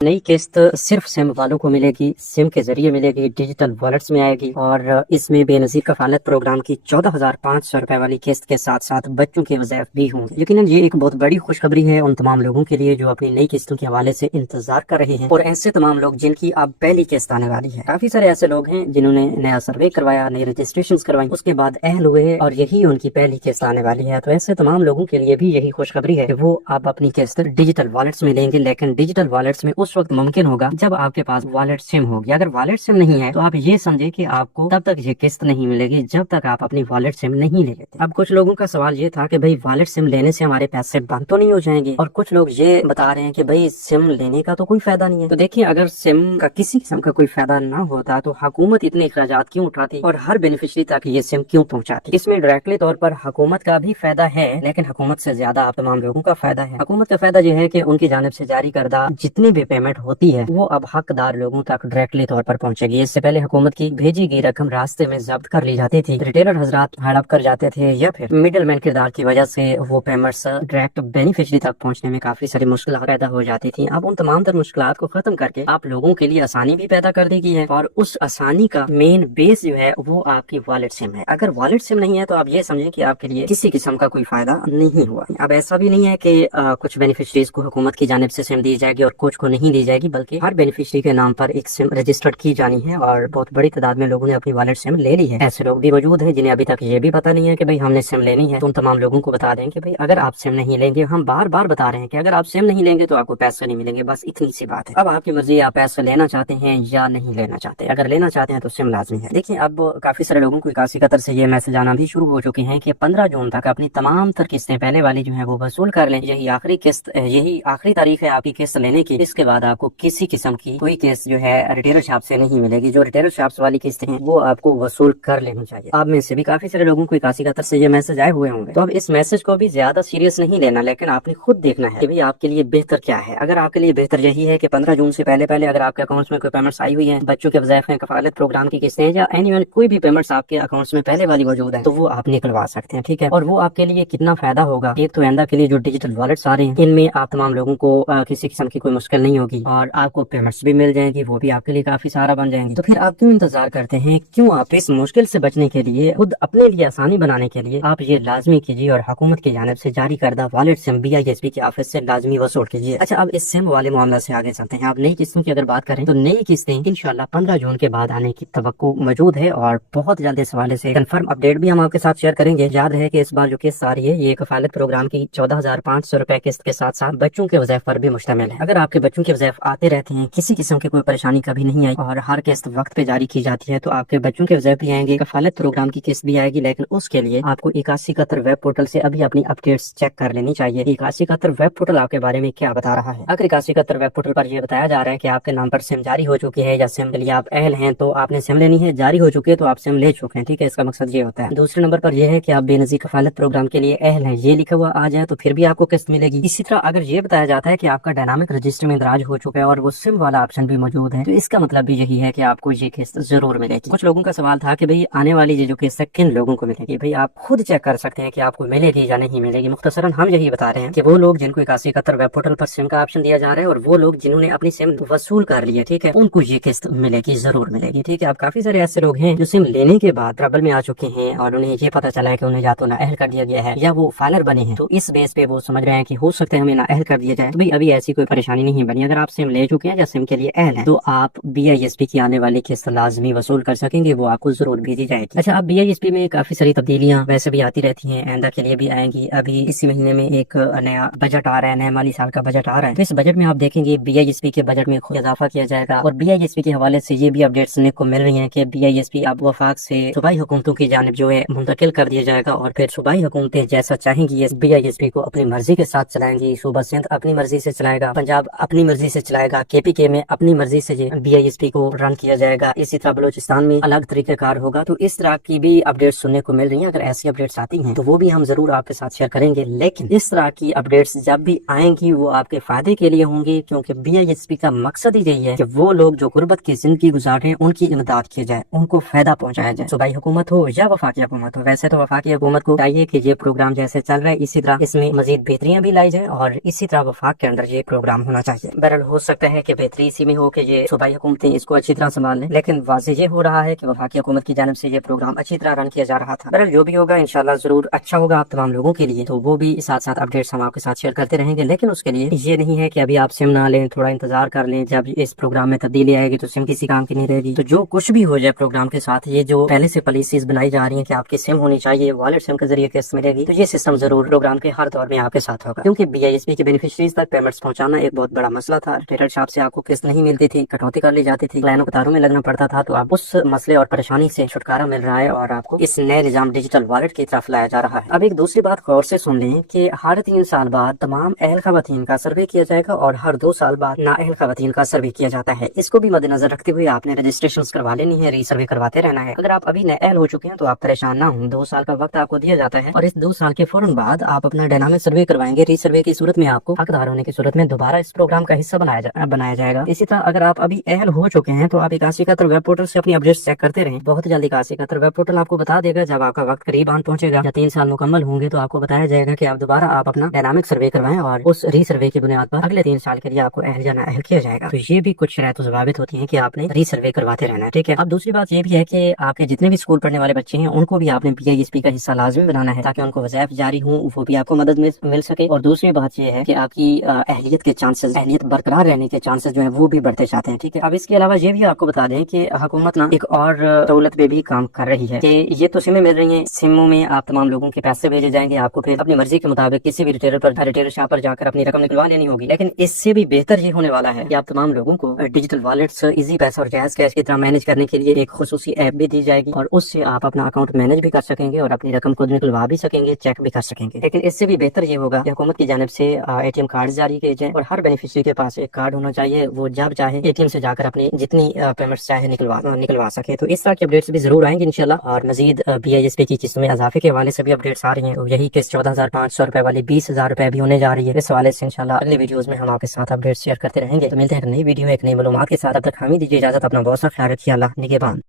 नई किस्त सिर्फ सिम वालों को मिलेगी, सिम के जरिए मिलेगी, डिजिटल वॉलेट्स में आएगी और इसमें बेनजीर कफालत प्रोग्राम की 14,500 रुपए वाली किस्त के साथ साथ बच्चों के वज़ैफ भी होंगे। यकीनन ये एक बहुत बड़ी खुशखबरी है उन तमाम लोगों के लिए जो अपनी नई किस्तों के हवाले से इंतजार कर रहे हैं और ऐसे तमाम लोग जिनकी अब पहली किस्त आने वाली है। काफी सारे ऐसे लोग हैं जिन्होंने नया सर्वे करवाया, नई रजिस्ट्रेशन करवाई, उसके बाद अहल हुए और यही उनकी पहली किस्त आने वाली है। तो ऐसे तमाम लोगों के लिए भी यही खुशखबरी है कि वो अब अपनी किस्त डिजिटल वॉलेट्स में लेंगे, लेकिन डिजिटल वॉलेट्स में उस वक्त मुमकिन होगा जब आपके पास वॉलेट सिम होगी। अगर वॉलेट सिम नहीं है तो आप ये समझे कि आपको तब तक ये किस्त नहीं मिलेगी जब तक आप अपनी वॉलेट सिम नहीं ले लेते। अब कुछ लोगों का सवाल ये था कि भाई वॉलेट सिम लेने से हमारे पैसे बंद तो नहीं हो जाएंगे, और कुछ लोग ये बता रहे हैं कि भाई सिम लेने का तो कोई फायदा नहीं है। तो देखिए, अगर सिम का किसी किस्म का कोई फायदा ना होता तो हुकूमत इतने अखराजात क्यों उठाती और हर बेनिफिशरी तक ये सिम क्यों पहुंचाती। इसमें डायरेक्टली तौर पर हुकूमत का भी फायदा है, लेकिन हुकूमत से ज्यादा आप तमाम लोगों का फायदा है। हुकूमत का फायदा ये है कि उनकी जानिब से जारी करदा जितनी भी पेमेंट होती है वो अब हकदार लोगों तक डायरेक्टली तौर पर पहुंचेगी। इससे पहले हुकूमत की भेजी गई रकम रास्ते में जब्त कर ली जाती थी, रिटेलर हजरात हड़प कर जाते थे या फिर मिडल मैन किरदार की वजह से वो पेमेंट्स डायरेक्ट बेनिफिशरी तक पहुंचने में काफी सारी मुश्किल पैदा हो जाती थी। अब उन तमाम तर मुश्किलात को खत्म करके आप लोगों के लिए आसानी भी पैदा कर दी गई है और उस आसानी का मेन बेस जो है वो आपकी वॉलेट सिम है। अगर वॉलेट सिम नहीं है तो आप ये समझें कि आपके लिए किसी किस्म का कोई फायदा नहीं हुआ। अब ऐसा भी नहीं है कि कुछ बेनिफिशरीज को हुकूमत की जानिब से सिम दी जाएगी और कुछ को नहीं दी जाएगी, बल्कि हर बेनिफिशरी के नाम पर एक सिम रजिस्टर्ड की जानी है और बहुत बड़ी तादाद में लोगों ने अपनी वॉलेट सिम ले ली है। ऐसे लोग भी मौजूद हैं जिन्हें अभी तक ये भी पता नहीं है कि भाई हमने सिम लेनी है। तो उन तमाम लोगों को बता दें कि भाई अगर आप सिम नहीं लेंगे, हम बार बार बता रहे हैं कि अगर आप सिम नहीं लेंगे तो आपको पैसे नहीं मिलेंगे, बस इतनी सी बात है। अब आपकी मर्जी, आप पैसे लेना चाहते हैं या नहीं लेना चाहते। अगर लेना चाहते हैं तो सिम लाजमी है। देखिए, अब काफी सारे लोगों को इक्यासी कतर से ये मैसेज आना भी शुरू हो चुके हैं कि 15 जून तक अपनी तमाम तर किस्तें पहले वाली जो है वो वसूल कर लें। यही आखिरी किस्त, यही आखिरी तारीख है आपकी किस्त लेने की। इसके बाद आपको किसी किस्म की कोई किस्त जो है रिटेलर शॉप से नहीं मिलेगी। जो रिटेलर शॉप्स वाली किस्तें हैं वो आपको वसूल कर लेनी चाहिए। आप में से भी काफी सारे लोगों को इक्यासी कतर से ये मैसेज आए हुए होंगे, तो अब इस मैसेज को भी ज्यादा सीरियस नहीं लेना, लेकिन आपने खुद देखना है कि भाई आपके लिए बेहतर क्या है। अगर आपके लिए बेहतर यही है कि 15 जून से पहले पहले अगर आपके अकाउंट्स में कोई पेमेंट्स आई हुई है, बच्चों के वज़ाइफ हैं, कफालत प्रोग्राम की किस्तें या एनुअल कोई भी पेमेंट्स आपके अकाउंट्स में पहले वाली मौजूद है, तो वो आप निकलवा सकते हैं। ठीक है, और वो आपके लिए कितना फायदा होगा। एक तो आइंदा के लिए जो डिजिटल वॉलेट्स आ रहे हैं इनमें आप तमाम लोगों को किसी किस्म की कोई मुश्किल नहीं होगी और आपको पेमेंट्स भी मिल जाएंगी, वो भी आपके लिए काफी सहारा बन जाएंगी। तो फिर आप क्यों इंतजार करते हैं, क्यों आप इस मुश्किल से बचने के लिए, खुद अपने लिए आसानी बनाने के लिए आप ये लाजमी कीजिए और हुकूमत की जानिब से जारी करदा वॉलेट सिम BISP के ऑफिस से लाजमी वसूल कीजिए। अच्छा, अब इस सिम वाले मामला से आगे चलते हैं। आप नई किस्तों की अगर बात करें तो नई किस्तें इंशाल्लाह 15 जून के बाद आने की तवक्को मौजूद है और बहुत जल्द इस हवाले से कंफर्म अपडेट भी हम आपके साथ शेयर करेंगे। याद रहे कि इस बार जो किस्त आ रही है ये कफालत प्रोग्राम की 14,500 रुपए किस्त के साथ साथ बच्चों के वज़ाइफ पर भी मुश्तमिल है। अगर आपके बच्चों के वज़ाइफ आते रहते हैं, किसी किस्म की कोई परेशानी कभी नहीं आई और हर किस्त वक्त पे जारी की जाती है, तो आपके बच्चों के वज़ाइफ भी आएंगे, कफालत प्रोग्राम की किस्त भी आएगी। लेकिन उसके लिए आपको 81 कतर वेब पोर्टल से अभी अपनी अपडेट्स चेक कर लेनी चाहिए। 81 कतर वेब पोर्टल आपके बारे में क्या बता रहा है। अगर 81 कतर वेब पोर्टल पर यह बताया जा रहा है कि आपके नाम पर सिम जारी हो चुकी है या सिम के लिए आप अहल हैं तो आपने सिम लेनी है, जारी हो चुकी है तो आप सिम ले चुके हैं। ठीक है, इसका मकसद ये होता है। दूसरे नंबर पर यह है कि आप बेनजीर कफालत प्रोग्राम के लिए अहल हैं, ये लिखा हुआ आ जाए तो फिर भी आपको किस्त मिलेगी। इसी तरह अगर ये बताया जाता है कि आपका डायनामिक रजिस्टर में दराज हो चुका है और वो सिम वाला ऑप्शन भी मौजूद है, तो इसका मतलब भी यही है कि आपको ये किस्त जरूर मिलेगी। कुछ लोगों का सवाल था कि भाई आने वाली ये जो किस्त है किन लोगों को मिलेगी। भाई आप खुद चेक कर सकते हैं कि आपको मिलेगी या नहीं मिलेगी। मुख्तसरन हम यही बता रहे हैं कि वो लोग जिनको 81 कतर वेब पोर्टल पर सिम का ऑप्शन दिया जा रहा है और वो लोग जिन्होंने अपनी सिम वसूल कर ली है, ठीक है, उनको ये किस्त मिलेगी, जरूर मिलेगी। ठीक है, अब काफी सारे ऐसे लोग हैं जो सिम लेने के बाद ट्रबल में आ चुके हैं और उन्हें ये पता चला है कि उन्हें या तो नाअहल कर दिया गया है या वो फाइलर बने हैं, तो इस बेस पे वो समझ रहे हैं कि हो सकता है हमें नाअहल कर दिया जाए। तो भाई अभी ऐसी कोई परेशानी नहीं बनी। अगर आप सिम ले चुके हैं या सिम के लिए अहल हैं तो आप BISP की आने वाली किस्त लाजमी वसूल कर सकेंगे, वो आपको जरूर भेजी जाएगी। अच्छा, अब BISP में काफी सारी तब्दीलियां वैसे भी आती रहती हैं, आइंदा के लिए भी आएंगी। अभी इसी महीने में एक नया बजट आ रहा है, नया माली साल का बजट आ रहा है, तो इस बजट में आप देखेंगे BISP के बजट में खुद इजाफा किया जाएगा और BISP के हवाले से ये भी अपडेट सुनने को मिल रही है कि BISP अब वफाक से सूबाई हुकूमतों की जानिब जो है मुंतकिल कर दिया जाएगा और फिर सूबाई हुकूमतें जैसा चाहेंगी BISP को अपनी मर्जी के साथ चलाएंगी। सूबा सिंध अपनी मर्जी से चलाएगा, पंजाब अपनी मर्जी से चलाएगा, KPK में अपनी मर्जी से ये BISP को रन किया जाएगा। इसी तरह बलोचिस्तान में अलग तरीकेकार होगा। तो इस तरह की भी अपडेट सुनने को मिल रही है। अगर ऐसी अपडेट्स आती हैं तो वो भी हम जरूर आपके साथ शेयर करेंगे, लेकिन इस तरह की अपडेट्स जब भी आएंगी वो आपके फायदे के लिए होंगी, क्योंकि BISP का मकसद ही यही है कि वो लोग जो गुर्बत की जिंदगी गुजार रहे हैं उनकी इमदाद की जाए, उनको फायदा पहुंचाया जाए, सूबाई हुकूमत हो या वफाकी हुकूमत हो। वैसे तो वफाकी हुकूमत को चाहिए कि ये प्रोग्राम जैसे चल रहा है इसी तरह इसमें मजीद बेहतरियां भी लाई जाए और इसी तरह वफाक के अंदर ये प्रोग्राम होना चाहिए। بہرحال ہو سکتا ہے کہ بہتری اسی میں ہو کہ یہ صوبائی حکومتیں اس کو اچھی طرح سنبھال لیں، لیکن واضح یہ ہو رہا ہے کہ وفاقی حکومت کی جانب سے یہ پروگرام اچھی طرح رن کیا جا رہا تھا۔ بہرحال جو بھی ہوگا انشاءاللہ ضرور اچھا ہوگا آپ تمام لوگوں کے لیے، تو وہ بھی ساتھ ساتھ اپڈیٹس ہم آپ کے ساتھ شیئر کرتے رہیں گے، لیکن اس کے لیے یہ نہیں ہے کہ ابھی آپ سم نہ لیں، تھوڑا انتظار کر لیں، جب اس پروگرام میں تبدیلی آئے گی تو سم کسی کام کی نہیں رہے گی۔ تو جو کچھ بھی ہو جائے پروگرام کے ساتھ، یہ جو پہلے سے پالیسیز بنائی جا رہی ہیں کہ آپ کی سم ہونی چاہیے، والٹ سم کے ذریعے قسط ملے گی، تو یہ سسٹم ضرور پروگرام کے ہر دور میں آپ کے ساتھ ہوگا، کیونکہ BISP کے بینیفیشریز تک پیمنٹس پہنچانا ایک بہت بڑا مسئلہ تھا۔ ریٹیل شاپ سے آپ کو قسط نہیں ملتی تھی، کٹوتی کر لی جاتی تھی، لائنوں قطاروں میں لگنا پڑتا تھا، تو آپ اس مسئلے اور پریشانی سے چھٹکارا مل رہا ہے اور آپ کو اس نئے نظام ڈیجیٹل والٹ کی طرف لایا جا رہا ہے۔ اب ایک دوسری بات غور سے سن لیں کہ ہر 3 سال بعد تمام اہل خواتین کا سروے کیا جائے گا اور ہر 2 سال بعد نااہل خواتین کا سروے کیا جاتا ہے۔ اس کو بھی مد نظر رکھتے ہوئے آپ نے رجسٹریشن کروا لینی ہے، ری سروے کرواتے رہنا ہے۔ اگر آپ ابھی نااہل ہو چکے ہیں تو آپ پریشان نہ ہوں، 2 سال کا وقت آپ کو دیا جاتا ہے اور اس 2 سال کے فوراً بعد آپ اپنا ڈائنامک سروے کروائیں گے۔ ری سروے کی صورت میں آپ کو حقدار ہونے کی صورت میں دوبارہ اس پروگرام کا حصہ بنایا جائے گا۔ اسی طرح اگر آپ ابھی اہل ہو چکے ہیں تو آپ 8171 ویب پورٹل سے اپنی اپڈیٹس چیک کرتے رہیں، بہت جلد 8171 ویب پورٹل آپ کو بتا دے گا جب آپ کا وقت قریب آن پہنچے گا یا 3 سال مکمل ہوں گے تو آپ کو بتایا جائے گا کہ آپ دوبارہ اپنا ڈائنامک سروے کروائیں اور اس ری سروے کی بنیاد پر اگلے 3 سال کے لیے آپ کو اہل یا نااہل کیا جائے گا۔ تو یہ بھی کچھ شرائط و ضوابط ہوتی ہیں کہ آپ نے ری سروے کرواتے رہنا ہے، ٹھیک ہے۔ اب دوسری بات یہ بھی ہے کہ آپ کے جتنے بھی اسکول پڑھنے والے بچے ہیں ان کو بھی آپ نے BISP کا حصہ لازمی بنانا ہے تاکہ ان کو وظائف جاری ہوں، وہ بھی آپ کو مدد مل سکے۔ اور دوسری بات یہ ہے کہ آپ کی اہلیت کے چانسز، اہلیت برقرار رہنے کے چانسز جو ہیں وہ بھی بڑھتے جاتے ہیں، ٹھیک ہے۔ اب اس کے علاوہ یہ بھی آپ کو بتا دیں کہ حکومت نا ایک اور سہولت پہ بھی کام کر رہی ہے کہ یہ تو سمیں مل رہی ہیں، سموں میں آپ تمام لوگوں کے پیسے بھیجے جائیں گے، آپ کو پھر اپنی مرضی کے مطابق کسی بھی ریٹیلر شاپ پر جا کر اپنی رقم نکلوا لینی ہوگی، لیکن اس سے بھی بہتر یہ ہونے والا ہے کہ آپ تمام لوگوں کو ڈیجیٹل والٹس، ایزی پیسہ اور جائز کیش کی طرح مینج کرنے کے لیے ایک خصوصی ایپ بھی دی جائے گی اور اس سے آپ اپنا اکاؤنٹ مینج بھی کر سکیں گے اور اپنی رقم خود نکلوا بھی سکیں گے، چیک بھی کر سکیں گے۔ لیکن اس سے بھی بہتر یہ ہوگا کہ حکومت کی جانب سے ATM کارڈ جاری کیے جائیں اور ہر بینیفیشری کے پاس ایک کارڈ ہونا چاہیے، وہ جب چاہے ATM سے جا کر اپنی جتنی پیمنٹس چاہے نکلوا سکے۔ تو اس طرح کی اپڈیٹس بھی ضرور آئیں گی انشاءاللہ، اور مزید BISP کی قسط میں اضافے کے حوالے سے بھی اپڈیٹس آ رہی ہیں، تو یہی قسط 14,500 روپے والی 20,000 روپے بھی ہونے جا رہی ہے۔ اس حوالے سے انشاءاللہ اگلے ویڈیوز میں ہم آپ کے ساتھ اپڈیٹس شیئر کرتے رہیں گے۔ تو ملتے ہیں ایک نئی ویڈیو میں ایک نئی معلومات کے ساتھ، تب تک ہمیں دیجیے اجازت، اپنا بہت سا خیال رکھیے، اللہ نگہبان۔